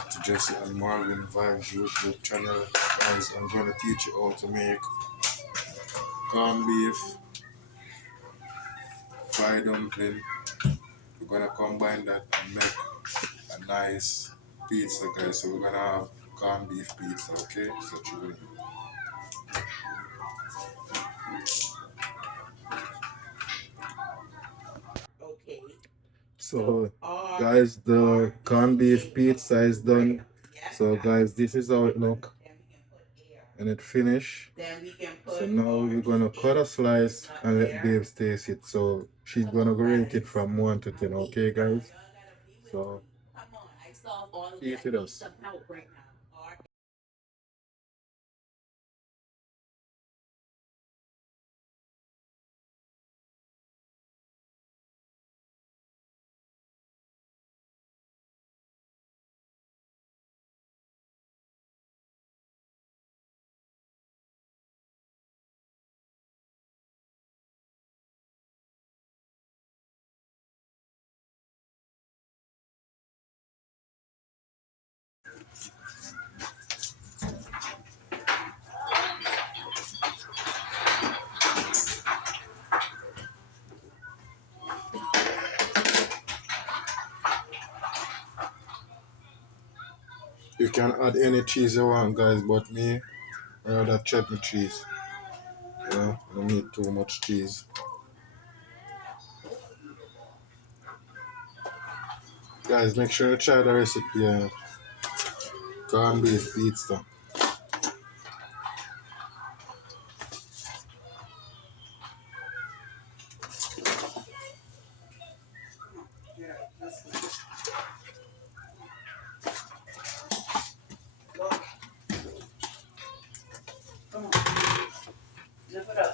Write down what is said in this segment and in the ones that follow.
back to Jesse and Marvin Vibes YouTube channel. Guys, I'm gonna teach you how to make corned beef, fried dumpling. We're gonna combine that and make a nice pizza, guys. So we're gonna have corned beef pizza, okay? So tune in. So guys, the corned beef pizza is done. So guys, this is how it look and it finish. So now we're gonna cut a slice and let Babes taste it. So she's gonna rate it from 1 to 10, okay guys? So eat with us. You can add any cheese you want, guys, but me, I rather cheddar cheese. I don't need too much cheese. Guys, make sure you try the recipe. Corned beef pizza.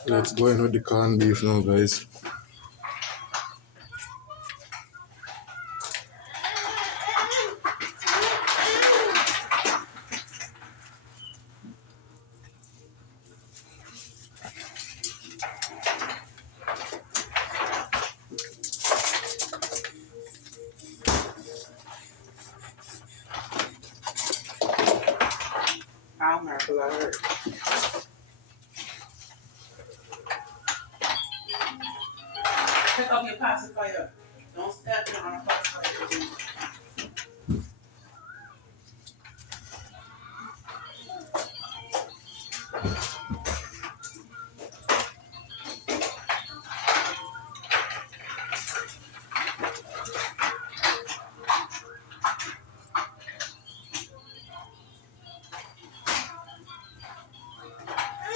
Let's go in with the corned beef now, guys. Pick up your pacifier. Don't step on a pacifier.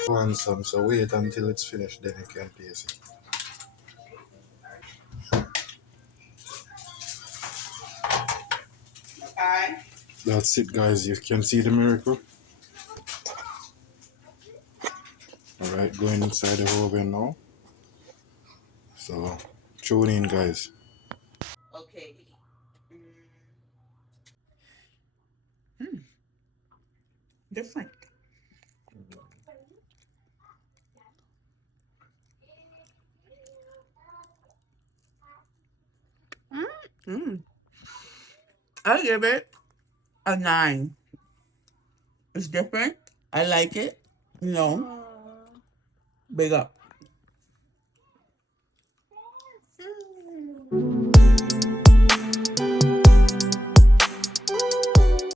Want some, so wait until it's finished, then you can taste it. Okay. That's it, guys. You can see the miracle. Alright, going inside the oven now. So, tune in, guys. Okay. Different. Mm. I give it a 9. It's different. I like it. No. Big up.